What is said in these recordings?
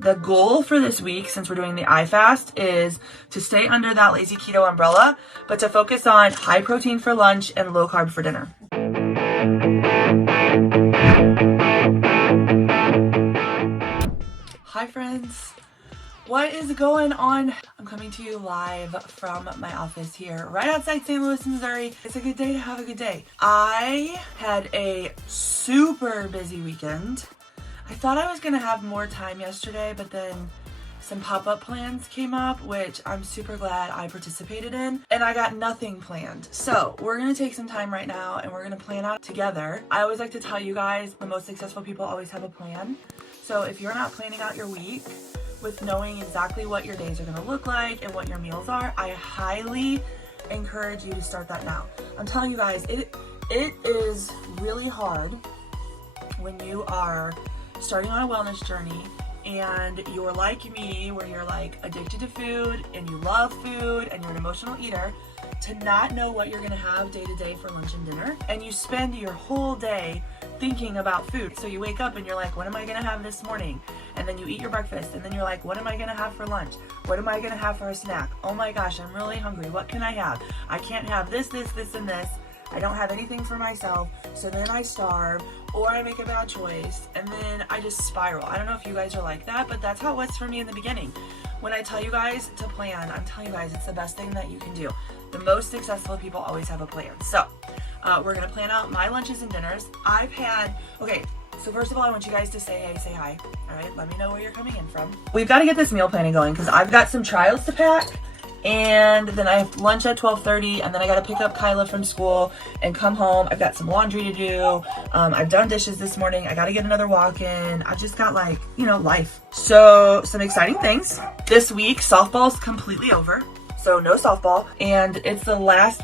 The goal for this week, since we're doing the I fast, is to stay under that lazy keto umbrella, but to focus on high protein for lunch and low carb for dinner. Hi friends, what is going on? I'm coming to you live from my office here right outside St. Louis, Missouri. It's a good day to have a good day. I had a super busy weekend. I thought I was gonna have more time yesterday, but then some pop-up plans came up, which I'm super glad I participated in, and I got nothing planned. So we're gonna take some time right now and we're gonna plan out together. I always like to tell you guys, the most successful people always have a plan. So if you're not planning out your week with knowing exactly what your days are gonna look like and what your meals are, I highly encourage you to start that now. I'm telling you guys, it is really hard when you are starting on a wellness journey and you're like me, where you're like addicted to food and you love food and you're an emotional eater, to not know what you're gonna have day to day for lunch and dinner, and you spend your whole day thinking about food. So you wake up and you're like, what am I gonna have this morning? And then you eat your breakfast and then you're like, what am I gonna have for lunch? What am I gonna have for a snack? Oh my gosh, I'm really hungry. What can I have? I can't have this, and this. I don't have anything for myself, so then I starve, or I make a bad choice, and then I just spiral. I don't know if you guys are like that, but that's how it was for me in the beginning. When I tell you guys to plan, I'm telling you guys it's the best thing that you can do. The most successful people always have a plan. So we're gonna plan out my lunches and dinners. Okay, so first of all, I want you guys to say hey, say hi. All right, let me know where you're coming in from. We've got to get this meal planning going because I've got some trials to pack. And then I have lunch at 12:30, and then I got to pick up Kyla from school and come home. I've got some laundry to do. I've done dishes this morning. I got to get another walk in. I just got life. So some exciting things. This week, softball's completely over. So no softball. And it's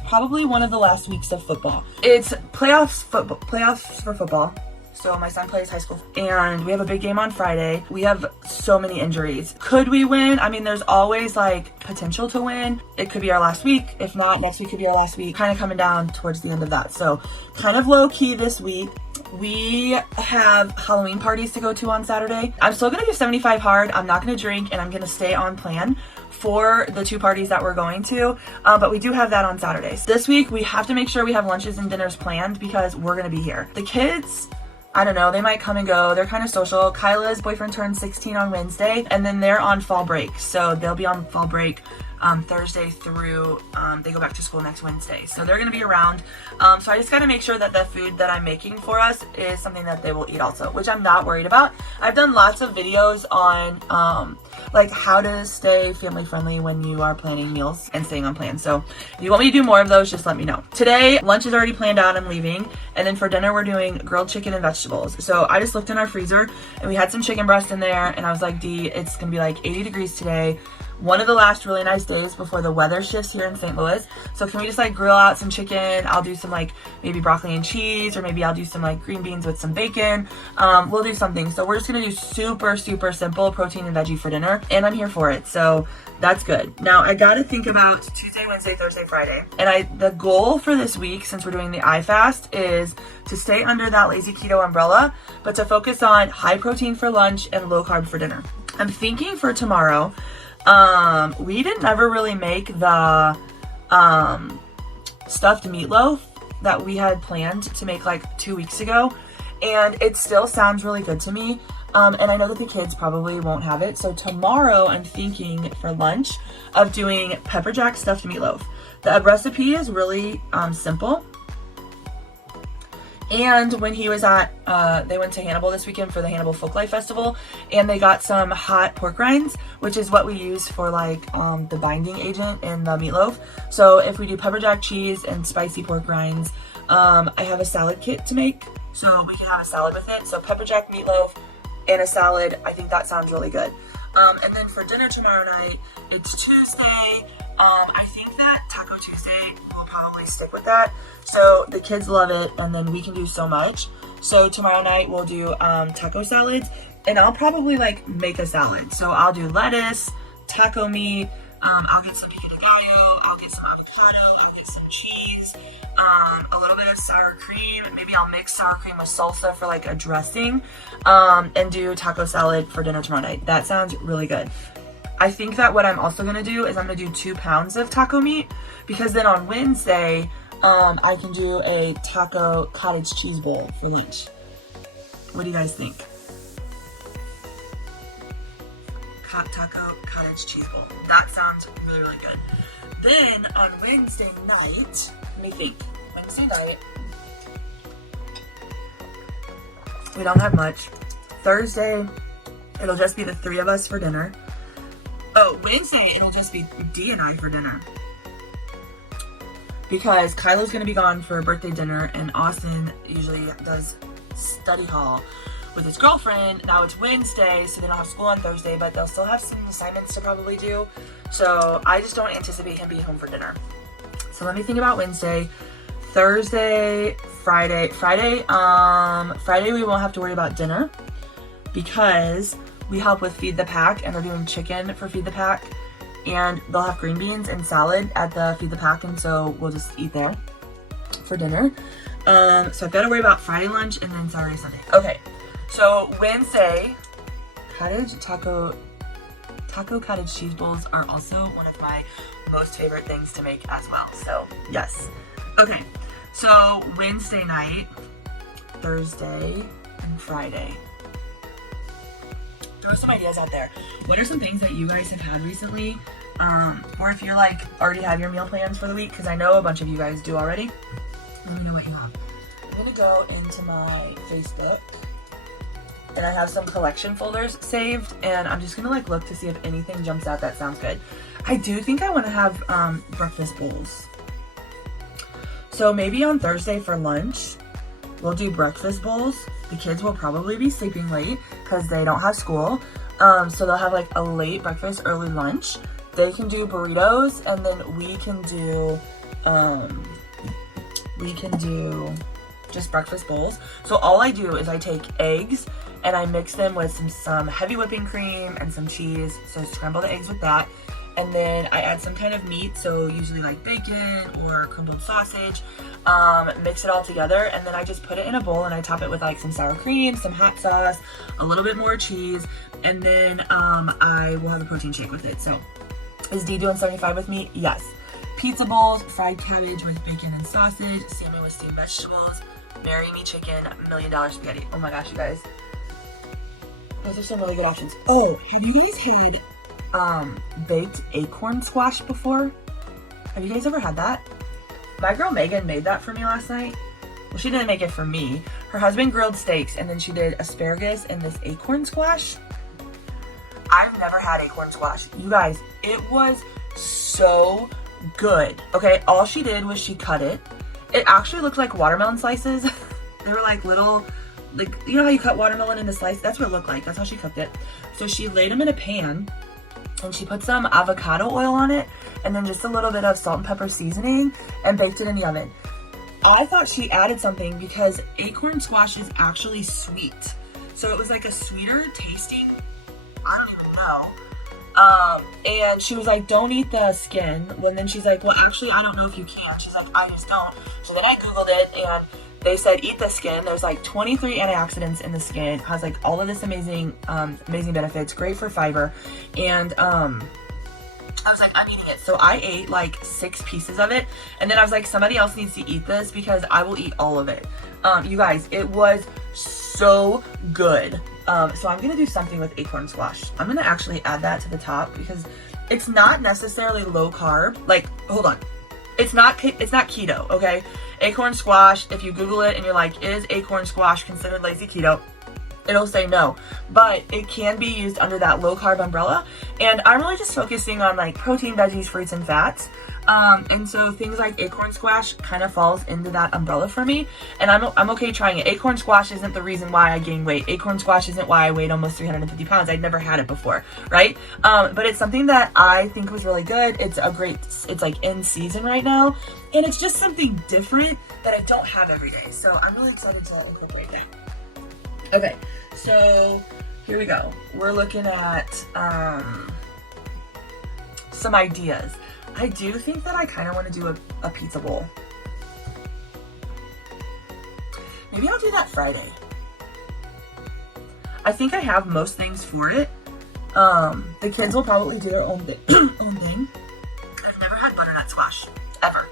probably one of the last weeks of football. It's playoffs for football. So my son plays high school and we have a big game on Friday. We have so many injuries. Could we win? I mean, there's always potential to win. It could be our last week. If not, next week could be our last week. Kind of coming down towards the end of that. So kind of low key this week. We have Halloween parties to go to on Saturday. I'm still gonna do 75 hard. I'm not gonna drink and I'm gonna stay on plan for the 2 parties that we're going to, but we do have that on Saturdays. This week, we have to make sure we have lunches and dinners planned because we're gonna be here. The kids, I don't know, they might come and go. They're kind of social. Kyla's boyfriend turned 16 on Wednesday, and then they're on fall break. So they'll be on fall break Thursday through, they go back to school next Wednesday. So they're gonna be around. So I just gotta make sure that the food that I'm making for us is something that they will eat also, which I'm not worried about. I've done lots of videos on how to stay family friendly when you are planning meals and staying on plan. So if you want me to do more of those, just let me know. Today, lunch is already planned out, I'm leaving. And then for dinner, we're doing grilled chicken and vegetables. So I just looked in our freezer and we had some chicken breast in there. And I was like, Dee, it's gonna be 80 degrees today. One of the last really nice days before the weather shifts here in St. Louis. So can we just grill out some chicken? I'll do some maybe broccoli and cheese, or maybe I'll do some green beans with some bacon. We'll do something. So we're just gonna do super, super simple protein and veggie for dinner, and I'm here for it. So that's good. Now I gotta think about Tuesday, Wednesday, Thursday, Friday. And the goal for this week, since we're doing the I fast, is to stay under that lazy keto umbrella, but to focus on high protein for lunch and low carb for dinner. I'm thinking for tomorrow, we didn't ever really make the stuffed meatloaf that we had planned to make 2 weeks ago, and it still sounds really good to me. And I know that the kids probably won't have it. So tomorrow I'm thinking for lunch of doing pepper jack stuffed meatloaf. The recipe is really simple. And when he was they went to Hannibal this weekend for the Hannibal Folklife Festival, and they got some hot pork rinds, which is what we use for the binding agent in the meatloaf. So if we do pepper jack cheese and spicy pork rinds, I have a salad kit to make, so we can have a salad with it. So pepper jack meatloaf and a salad, I think that sounds really good. And then for dinner tomorrow night, it's Tuesday. I think that Taco Tuesday will probably stick with that. So the kids love it, and then we can do so much. So tomorrow night we'll do taco salads, and I'll probably make a salad. So I'll do lettuce, taco meat, I'll get some pico de gallo, I'll get some avocado, I'll get some cheese, a little bit of sour cream. Maybe I'll mix sour cream with salsa for like a dressing, and do taco salad for dinner tomorrow night. That sounds really good. I think that what I'm also gonna do is I'm gonna do 2 pounds of taco meat, because then on Wednesday, I can do a taco cottage cheese bowl for lunch. What do you guys think? Taco cottage cheese bowl. That sounds really, really good. Then on Wednesday night, let me think. Wednesday night, we don't have much. Thursday, it'll just be the 3 of us for dinner. Oh, Wednesday, it'll just be D and I for dinner. Because Kylo's gonna be gone for a birthday dinner, and Austin usually does study hall with his girlfriend. Now it's Wednesday, so they don't have school on Thursday, but they'll still have some assignments to probably do. So I just don't anticipate him being home for dinner. So let me think about Wednesday. Thursday, Friday we won't have to worry about dinner, because we help with Feed the Pack, and they're doing chicken for Feed the Pack, and they'll have green beans and salad at the Feed the Pack, and so we'll just eat there for dinner. So I've got to worry about Friday lunch and then Saturday, Sunday. Okay, so Wednesday, taco cottage cheese bowls are also one of my most favorite things to make as well. So yes. Okay, so Wednesday night, Thursday, and Friday. Throw some ideas out there. What are some things that you guys have had recently? Or if you're like already have your meal plans for the week, because I know a bunch of you guys do already. Let me know what you have. I'm gonna go into my Facebook, and I have some collection folders saved, and I'm just gonna like look to see if anything jumps out that sounds good. I do think I want to have breakfast bowls. So maybe on Thursday for lunch, we'll do breakfast bowls. The kids will probably be sleeping late because they don't have school. So they'll have like a late breakfast, early lunch. They can do burritos, and then we can do just breakfast bowls. So all I do is I take eggs and I mix them with some heavy whipping cream and some cheese. So scramble the eggs with that. And then I add some kind of meat, so usually like bacon or crumbled sausage, mix it all together, and then I just put it in a bowl and I top it with like some sour cream, some hot sauce, a little bit more cheese, and then I will have a protein shake with it. So is D doing 75 with me? Yes. Pizza bowls, fried cabbage with bacon and sausage, salmon with steamed vegetables, marry me chicken, $1 million spaghetti. Oh my gosh, you guys. Those are some really good options. Oh, have you guys had baked acorn squash before? Have you guys ever had that? My girl Megan made that for me last night. Well, she didn't make it for me. Her husband grilled steaks, and then she did asparagus and this acorn squash. I've never had acorn squash. You guys, it was so good. Okay, all she did was she cut it. It actually looked like watermelon slices. They were like little, like, you know how you cut watermelon into slices? That's what it looked like. That's how she cooked it. So she laid them in a pan, and she put some avocado oil on it, and then just a little bit of salt and pepper seasoning, and baked it in the oven. I thought she added something because acorn squash is actually sweet. So it was like a sweeter tasting, I don't even know. And she was like, don't eat the skin. And then she's like, well, actually, I don't know if you can. She's like, I just don't. So then I Googled it, and they said eat the skin. There's like 23 antioxidants in the skin. It has like all of this amazing benefits. Great for fiber. And I was like, I'm eating it. So I ate like 6 pieces of it. And then I was like, somebody else needs to eat this because I will eat all of it. You guys, it was so good. So I'm gonna do something with acorn squash. I'm gonna actually add that to the top because it's not necessarily low carb. Like, hold on. It's not keto, okay? Acorn squash, if you Google it and you're like, is acorn squash considered lazy keto? It'll say no, but it can be used under that low carb umbrella. And I'm really just focusing on like protein, veggies, fruits, and fats. And so things like acorn squash kind of falls into that umbrella for me. And I'm okay trying it. Acorn squash isn't the reason why I gained weight. Acorn squash isn't why I weighed almost 350 pounds. I'd never had it before, right? But it's something that I think was really good. It's like in season right now. And it's just something different that I don't have every day. So I'm really excited to incorporate that. Okay, so here we go. We're looking at some ideas. I do think that I kind of want to do a pizza bowl. Maybe I'll do that Friday. I think I have most things for it. The kids will probably do their own thing. I've never had butternut squash, ever.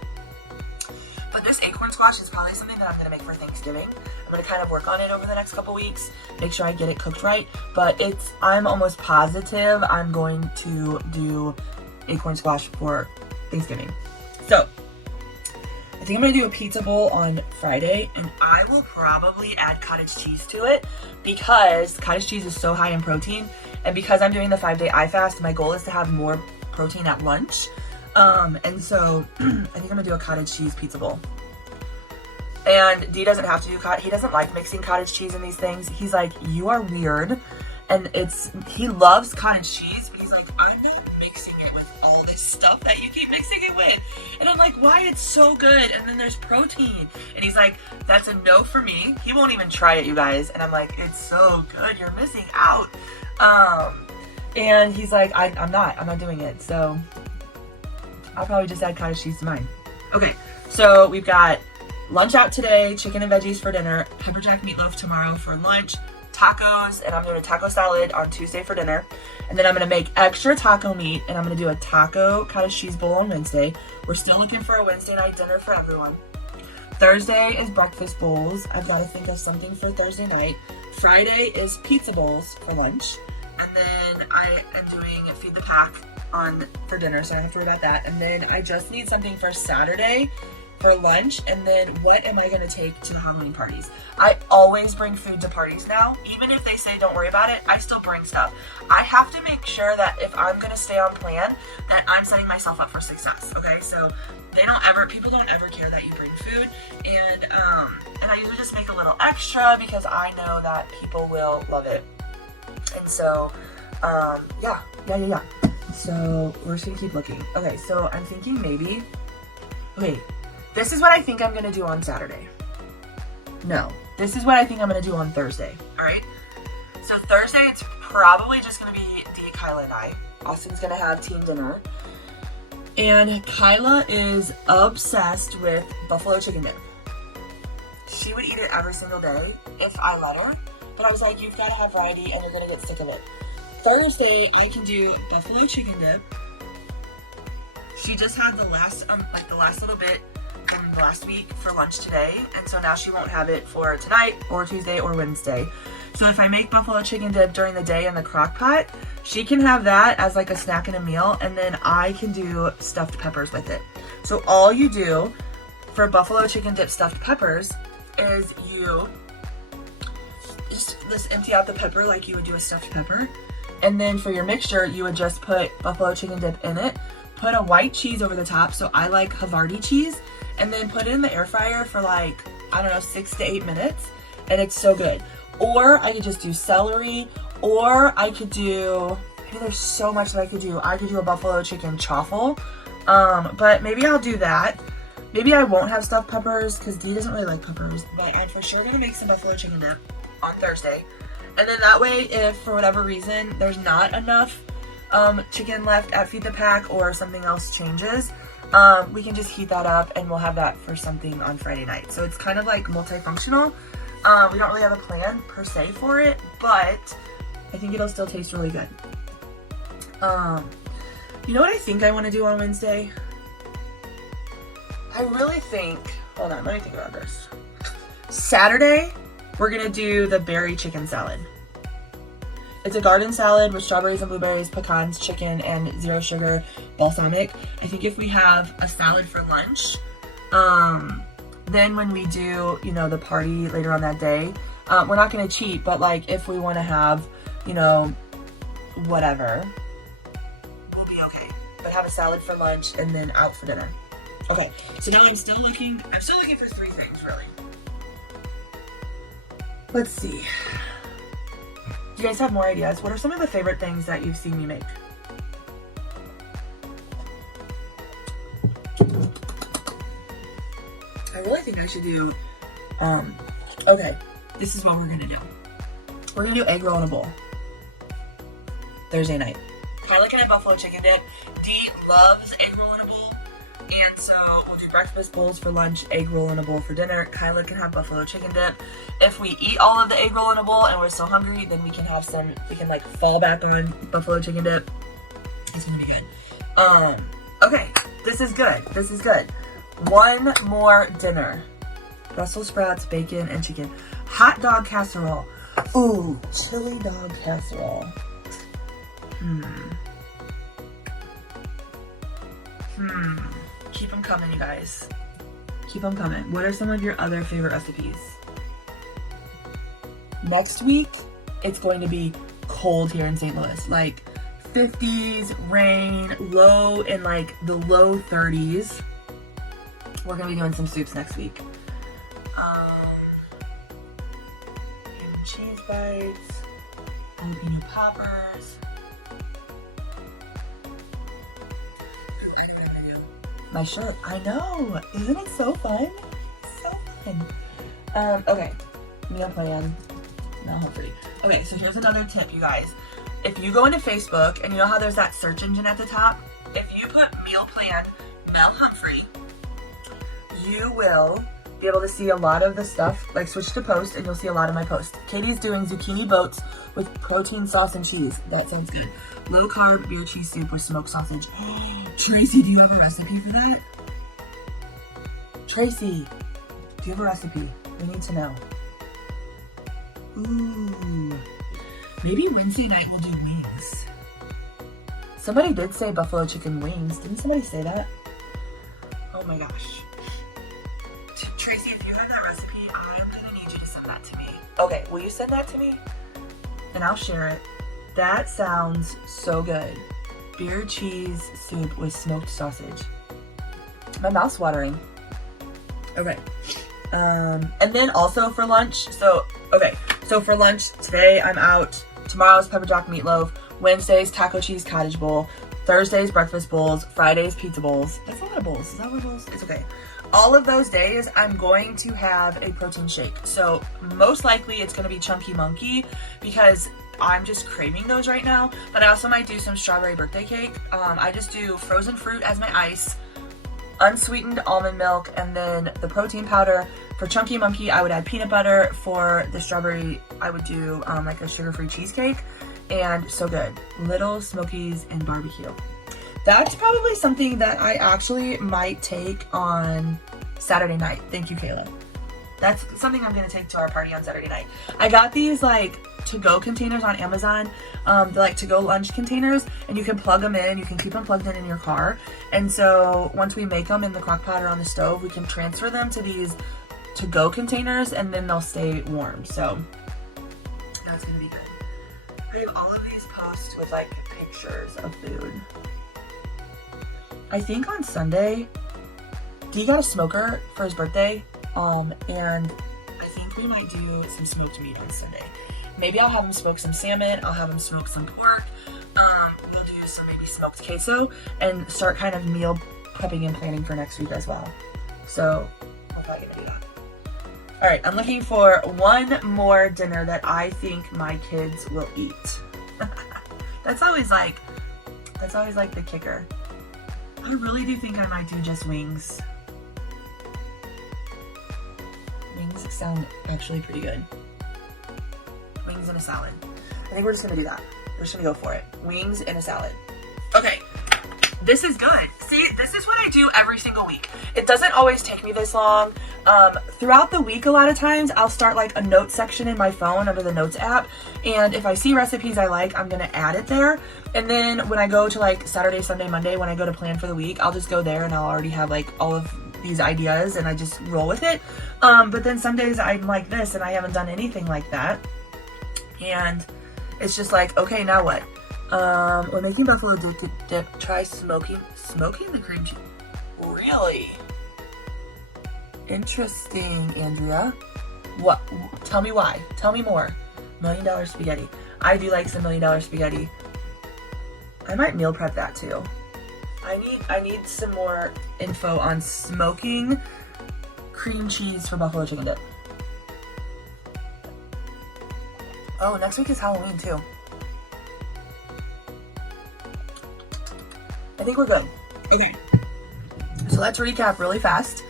But this acorn squash is probably something that I'm gonna make for Thanksgiving. I'm gonna kind of work on it over the next couple weeks, make sure I get it cooked right. But I'm almost positive I'm going to do acorn squash for Thanksgiving. So, I think I'm gonna do a pizza bowl on Friday, and I will probably add cottage cheese to it because cottage cheese is so high in protein, and because I'm doing the 5-day I-fast, my goal is to have more protein at lunch. And so I think I'm gonna do a cottage cheese pizza bowl. And Dee doesn't have to do he doesn't like mixing cottage cheese in these things. He's like, you are weird. And he loves cottage cheese, but he's like, I'm not mixing it with all this stuff that you keep mixing it with. And I'm like, why? It's so good. And then there's protein. And he's like, that's a no for me. He won't even try it, you guys. And I'm like, it's so good. You're missing out. And he's like, I'm not doing it. So I'll probably just add cottage cheese to mine. Okay, so we've got lunch out today, chicken and veggies for dinner, pepper jack meatloaf tomorrow for lunch, tacos, and I'm doing a taco salad on Tuesday for dinner. And then I'm gonna make extra taco meat, and I'm gonna do a taco cottage cheese bowl on Wednesday. We're still looking for a Wednesday night dinner for everyone. Thursday is breakfast bowls. I've gotta think of something for Thursday night. Friday is pizza bowls for lunch. And then I am doing feed the pack for dinner, so I don't have to worry about that. And then I just need something for Saturday for lunch. And then what am I gonna take to Halloween parties? I always bring food to parties now. Even if they say don't worry about it, I still bring stuff. I have to make sure that if I'm gonna stay on plan, that I'm setting myself up for success, okay? So people don't ever care that you bring food. And I usually just make a little extra because I know that people will love it. And so, yeah. So we're just gonna keep looking. Okay, so I'm thinking maybe, this is what I think I'm gonna do on Saturday. No, this is what I think I'm gonna do on Thursday, all right? So Thursday, it's probably just gonna be Dee, Kyla, and I. Austin's gonna have team dinner. And Kyla is obsessed with buffalo chicken dip. She would eat it every single day if I let her. But I was like, you've got to have variety and you're going to get sick of it. Thursday, I can do buffalo chicken dip. She just had the last little bit from last week for lunch today. And so now she won't have it for tonight or Tuesday or Wednesday. So if I make buffalo chicken dip during the day in the crock pot, she can have that as like a snack and a meal. And then I can do stuffed peppers with it. So all you do for buffalo chicken dip stuffed peppers is you just empty out the pepper like you would do a stuffed pepper. And then for your mixture, you would just put buffalo chicken dip in it, put a white cheese over the top. So I like Havarti cheese, and then put it in the air fryer for 6 to 8 minutes. And it's so good. Or I could just do celery, or I could do, there's so much that I could do. I could do a buffalo chicken chaffle. But maybe I'll do that. Maybe I won't have stuffed peppers because Dee doesn't really like peppers, but I'm for sure gonna make some buffalo chicken dip on Thursday. And then that way, if for whatever reason there's not enough chicken left at Feed the Pack or something else changes, we can just heat that up and we'll have that for something on Friday night. So it's kind of like multifunctional. We don't really have a plan per se for it, but I think it'll still taste really good. You know what I think I want to do on Wednesday? I really think, hold on, let me think about this. Saturday, we're gonna do the berry chicken salad. It's a garden salad with strawberries and blueberries, pecans, chicken, and 0 sugar balsamic. I think if we have a salad for lunch, then when we do, the party later on that day, we're not gonna cheat, but if we wanna have, whatever, we'll be okay. But have a salad for lunch and then out for dinner. Okay, so now I'm still looking for 3 things, really. Let's see. Do you guys have more ideas? What are some of the favorite things that you've seen me make? I really think I should do, okay, this is what we're gonna do. We're gonna do egg roll in a bowl. Thursday night. Kyla can have buffalo chicken dip. Dee loves egg roll in a bowl. And so we'll do breakfast bowls for lunch, egg roll in a bowl for dinner. Kyla can have buffalo chicken dip. If we eat all of the egg roll in a bowl and we're still hungry, then we can have some, we can like fall back on buffalo chicken dip. It's gonna be good. Okay, this is good. This is good. One more dinner. Brussels sprouts, bacon, and chicken. Hot dog casserole. Ooh, chili dog casserole. Keep them coming, you guys. Keep them coming. What are some of your other favorite recipes? Next week, it's going to be cold here in St. Louis. Like 50s, rain, low in like the low 30s. We're going to be doing some soups next week. Ham and cheese bites, jalapeno poppers. My shirt, I know. Isn't it so fun? So fun. Okay, meal plan, The.MelHumphrey. Okay, so here's another tip, you guys. If you go into Facebook, and you know how there's that search engine at the top? If you put meal plan The.MelHumphrey, you will be able to see a lot of the stuff, like switch to post, and you'll see a lot of my posts. Katie's doing zucchini boats with protein sauce and cheese. That sounds good. Low carb beer cheese soup with smoked sausage. Tracy, do you have a recipe for that? Tracy, do you have a recipe? We need to know. Ooh. Maybe Wednesday night we'll do wings. Somebody did say buffalo chicken wings. Didn't somebody say that? Oh my gosh. Tracy, if you have that recipe, I'm gonna need you to send that to me. Okay, will you send that to me? And I'll share it. That sounds so good. Beer cheese soup with smoked sausage. My mouth's watering. Okay. And then also for lunch, so for lunch today I'm out. Tomorrow's pepper jack meatloaf. Wednesday's taco cheese cottage bowl. Thursday's breakfast bowls. Friday's pizza bowls. That's a lot of bowls. Is that a lot of bowls? It's okay. All of those days I'm going to have a protein shake. So most likely it's going to be Chunky Monkey because I'm just craving those right now. But I also might do some strawberry birthday cake. I just do frozen fruit as my ice, unsweetened almond milk, and then the protein powder. For Chunky Monkey, I would add peanut butter. For the strawberry, I would do like a sugar-free cheesecake. And so good. Little Smokies and barbecue. That's probably something that I actually might take on Saturday night. Thank you, Kayla. That's something I'm going to take to our party on Saturday night. I got these like to-go containers on Amazon. They're like to-go lunch containers, and you can plug them in. You can keep them plugged in your car. And so once we make them in the crock pot or on the stove, we can transfer them to these to-go containers, and then they'll stay warm. So that's going to be good. I have all of these posts with like pictures of food. I think on Sunday, D got a smoker for his birthday, and I think we might do some smoked meat on Sunday. Maybe I'll have him smoke some salmon, I'll have him smoke some pork, we'll do some maybe smoked queso, and start kind of meal prepping and planning for next week as well. So we're probably gonna do that. All right, I'm looking for one more dinner that I think my kids will eat. That's always like the kicker. I really do think I might do just wings. Wings sound actually pretty good. Wings and a salad. I think we're just gonna do that. We're just gonna go for it. Wings and a salad. Okay, this is good. See, this is what I do every single week. It doesn't always take me this long. Throughout the week, a lot of times, I'll start like a notes section in my phone under the notes app. And if I see recipes I like, I'm gonna add it there. And then when I go to like Saturday, Sunday, Monday, when I go to plan for the week, I'll just go there and I'll already have like all of these ideas and I just roll with it. But then some days I'm like this and I haven't done anything like that. And it's just like, okay, now what? When making buffalo dip, try smoking the cream cheese. Really? Interesting, Andrea. What? Tell me why. Tell me more. $1 Million spaghetti. I do like some $1 Million spaghetti. I might meal prep that too. I need some more info on smoking cream cheese for buffalo chicken dip. Oh, next week is Halloween too. I think we're good. Okay. So let's recap really fast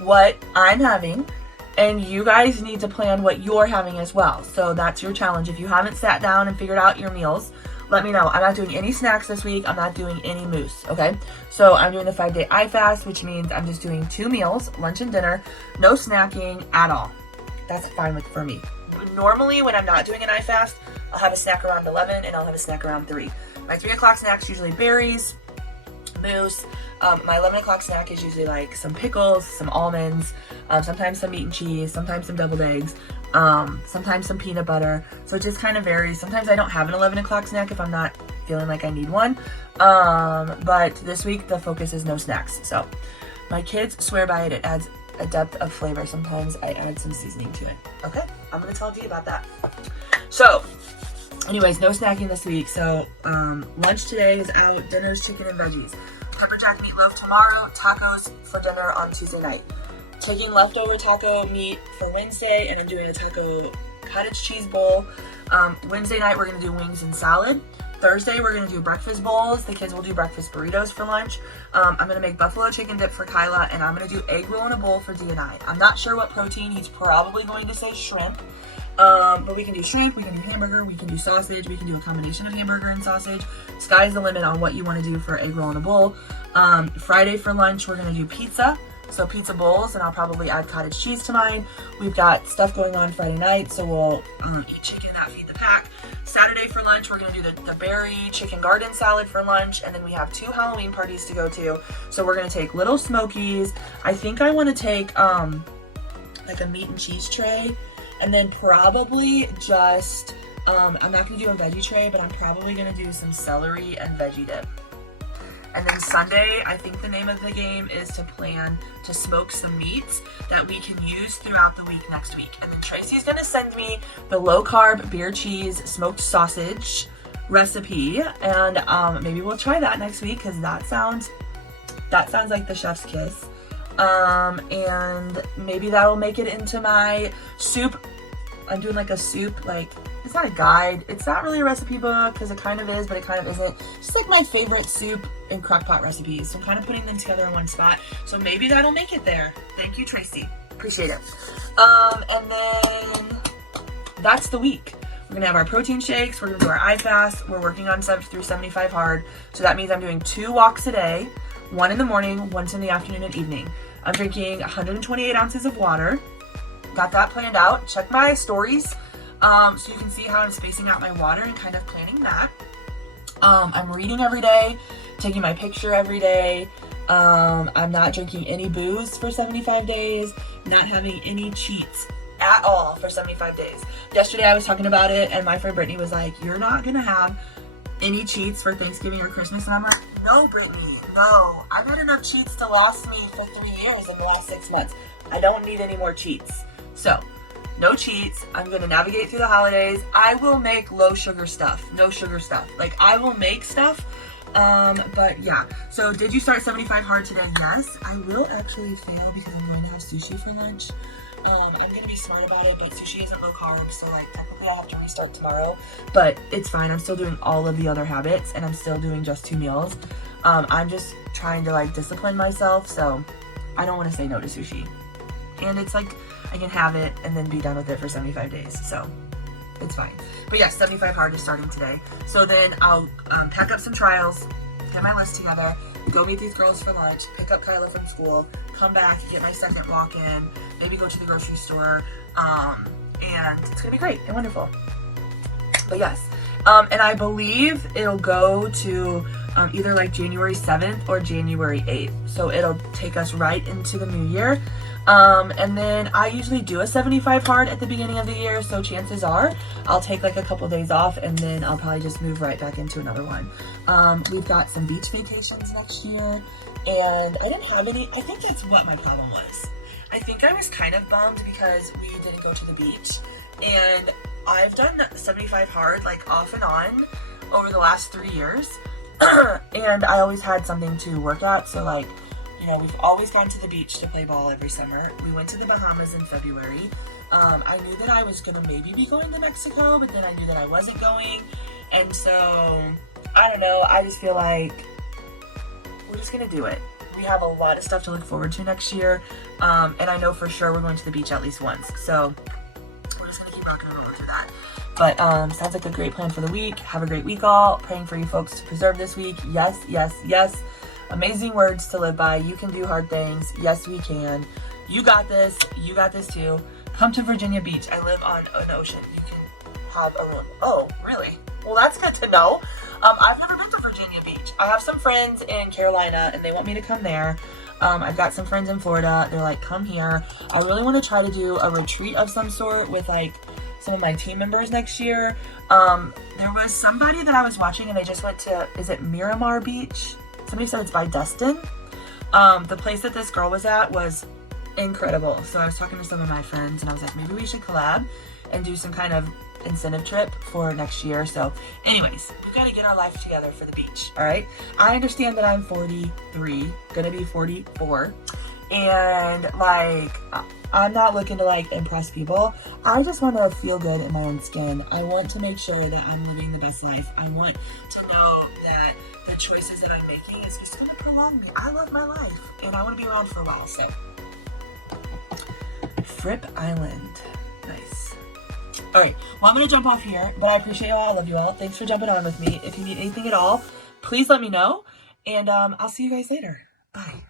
what I'm having, and you guys need to plan what you're having as well. So that's your challenge. If you haven't sat down and figured out your meals, let me know. I'm not doing any snacks this week. I'm not doing any mousse, okay? So I'm doing the 5-day I fast, which means I'm just doing 2 meals, lunch and dinner, no snacking at all. That's fine for me. Normally, when I'm not doing an I fast, I'll have a snack around 11 and I'll have a snack around 3. My 3 o'clock snack's usually berries, mousse. My 11 o'clock snack is usually like some pickles, some almonds, sometimes some meat and cheese, sometimes some deviled eggs, sometimes some peanut butter. So it just kind of varies. Sometimes I don't have an 11 o'clock snack if I'm not feeling like I need one. But this week the focus is no snacks. So my kids swear by it. It adds a depth of flavor. Sometimes I add some seasoning to it. Okay, I'm gonna tell Dee about that. So anyways, no snacking this week. So lunch today is out, dinner's chicken and veggies. Pepper jack meatloaf tomorrow, tacos for dinner on Tuesday night. Taking leftover taco meat for Wednesday, and I'm doing a taco cottage cheese bowl. Wednesday night we're gonna do wings and salad. Thursday we're gonna do breakfast bowls. The kids will do breakfast burritos for lunch. I'm gonna make buffalo chicken dip for Kyla, and I'm gonna do egg roll in a bowl for D and I. I'm not sure what protein. He's probably going to say shrimp. But we can do shrimp, we can do hamburger, we can do sausage, we can do a combination of hamburger and sausage. Sky's the limit on what you want to do for egg roll in a bowl. Friday for lunch, we're going to do pizza. So pizza bowls, and I'll probably add cottage cheese to mine. We've got stuff going on Friday night, so we'll eat chicken at Feed the Pack. Saturday for lunch, we're going to do the berry chicken garden salad for lunch, and then we have 2 Halloween parties to go to. So we're going to take Little Smokies. I think I want to take like a meat and cheese tray. And then probably just, I'm not going to do a veggie tray, but I'm probably going to do some celery and veggie dip. And then Sunday, I think the name of the game is to plan to smoke some meats that we can use throughout the week next week. And then Tracy's going to send me the low-carb beer cheese smoked sausage recipe. And maybe we'll try that next week, because that sounds like the chef's kiss. And maybe that'll make it into my soup. I'm doing like a soup, like, it's not a guide, it's not really a recipe book, because it kind of is, but it kind of isn't. Just like my favorite soup and crockpot recipes, so I'm kind of putting them together in one spot. So maybe that'll make it there. Thank you, Tracy, appreciate it. And then that's the week. We're gonna have our protein shakes, we're gonna do our I fast, we're working on 7 through 75 hard. So that means I'm doing 2 walks a day, 1 in the morning, 1 in the afternoon and evening. I'm drinking 128 ounces of water. Got that planned out. Check my stories so you can see how I'm spacing out my water and kind of planning that. I'm reading every day, taking my picture every day. I'm not drinking any booze for 75 days, not having any cheats at all for 75 days. Yesterday I was talking about it, and my friend Brittany was like, you're not gonna have any cheats for Thanksgiving or Christmas? And I'm like, no, Brittany, no. I've had enough cheats to last me for 3 years in the last 6 months. I don't need any more cheats. So, no cheats. I'm gonna navigate through the holidays. I will make low sugar stuff, no sugar stuff. Like, I will make stuff, but yeah. So, did you start 75 hard today? Yes. I will actually fail because I'm going to have sushi for lunch. I'm gonna be smart about it, but sushi isn't low carb, so like technically I'll have to restart tomorrow, but it's fine. I'm still doing all of the other habits, and I'm still doing just 2 meals. I'm just trying to like discipline myself, so I don't want to say no to sushi. And it's like, I can have it and then be done with it for 75 days, so it's fine. But yeah, 75 hard is starting today. So then I'll pack up some trials, get my list together, go meet these girls for lunch, pick up Kyla from school, come back, get my second walk in, maybe go to the grocery store, and it's gonna be great and wonderful. But yes, and I believe it'll go to either like January 7th or January 8th. So it'll take us right into the new year. And then I usually do a 75 hard at the beginning of the year, so chances are I'll take like a couple days off, and then I'll probably just move right back into another one. We've got some beach vacations next year, and I didn't have any. I think that's what my problem was. I think I was kind of bummed because we didn't go to the beach, and I've done 75 hard like off and on over the last 3 years, and I always had something to work at. So like, you know, we've always gone to the beach to play ball every summer. We went to the Bahamas in February. I knew that I was gonna maybe be going to Mexico, but then I knew that I wasn't going. And so, I don't know, I just feel like we're just gonna do it. we have a lot of stuff to look forward to next year. And I know for sure we're going to the beach at least once. So we're just going to keep rocking and rolling through that. But sounds like a great plan for the week. Have a great week all. Praying for you folks to preserve this week. Yes, yes, yes. Amazing words to live by. You can do hard things. Yes, we can. You got this. You got this too. Come to Virginia Beach. I live on an ocean. You can have a room. Oh, really? Well, that's good to know. I've never been to Virginia Beach. I have some friends in Carolina and they want me to come there. I've got some friends in Florida. They're like, come here. I really want to try to do a retreat of some sort with like some of my team members next year. There was somebody that I was watching and they just went to, is it Miramar Beach? Somebody said it's by Destin. The place that this girl was at was incredible. So I was talking to some of my friends and I was like, maybe we should collab and do some kind of incentive trip for next year. So anyways, we got to get our life together for the beach. All right. I understand that I'm 43, gonna be 44. And like, I'm not looking to like impress people. I just want to feel good in my own skin. I want to make sure that I'm living the best life. I want to know that the choices that I'm making is just going to prolong me. I love my life and I want to be around for a while. So Fripp Island. Nice. All right. Well, I'm going to jump off here, but I appreciate you all. I love you all. Thanks for jumping on with me. If you need anything at all, please let me know. And I'll see you guys later. Bye.